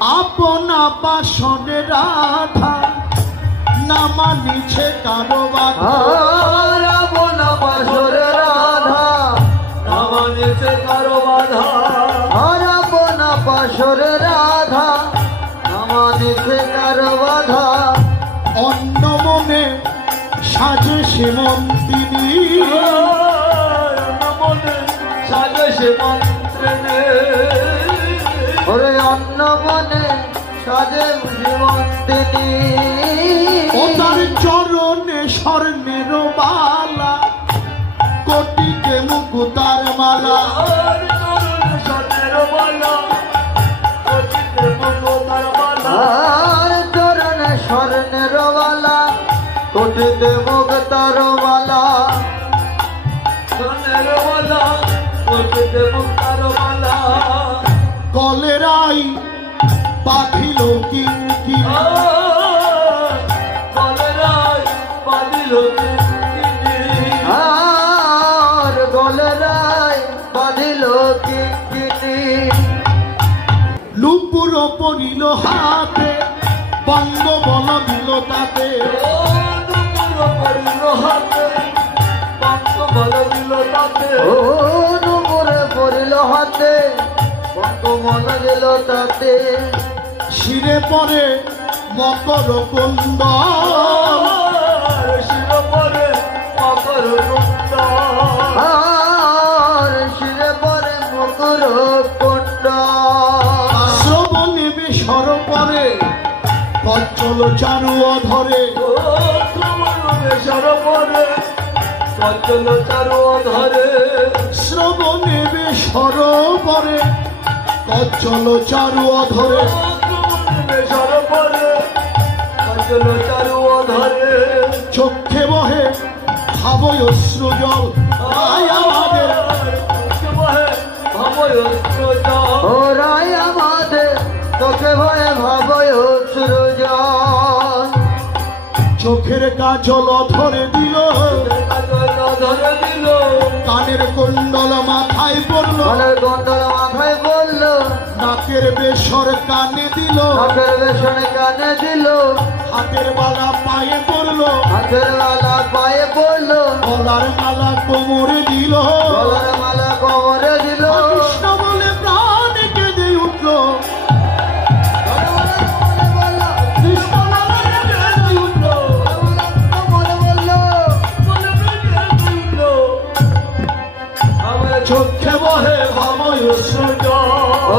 আপনা বাসনে রাধা না মানিছে কারও বাধা। রাবণ বাসর রাধা নামানিছে কারও বাধা। রাবণ বাসর রাধা নামানিছে কারও বাধা। অন্য মনে সাজে সীমন্তিনী মনে সাজে সে মন্ত্রে ওরে অন্য মনে সাজে জীবন্তিনী ও তার চরণে স্বর্ণের বালা কোটিতে মুকুতার মালা। স্বর্ণের বালা কোটিতে মুখ তার মালা স্বর্ণের বালা কোটিতে কলেরাই পাখিল কিঙ্কি আর গলরাই বাঁধিল কিঙ্কিনি লুপুর পড়িল হাতে বঙ্গ বল দিল তাতে। ও নুপুরে পড়িল হাতে মন গেল তাতে? শিরে পরে মকর কুন্দ শিরে পরে মকর কুণ্ড। শ্রবণে বেসর পরে কচ্চল চারু অধরে। চল চারো ধরে শ্রবণে বেসর পরে কচ্চল চারু অধরে। চক্ষে বহে ভাবয় অশ্রুজল আয় আমাদের। ও রায় আমাদের তোকে ভয়ে ভাবয় সুরজ চোখের কাজল অধরে দিল। ধরে দিল। কানের কুণ্ডল মাথায় পড়ল। মনের গন্ডল মাথায় নাকের বেসর কানে দিল। নাকের বেসনে কানে দিল। হাতের বালা পায়ে পড়ল। হাতের মালা পায়ে পড়ল। গলার মালা কোমরে দিল। গলার মালা কোমরে দিল। কৃষ্ণ বলে প্রাণ কেঁদে উঠল। বলে চোখে বহে ভাবয় সূর্য। ও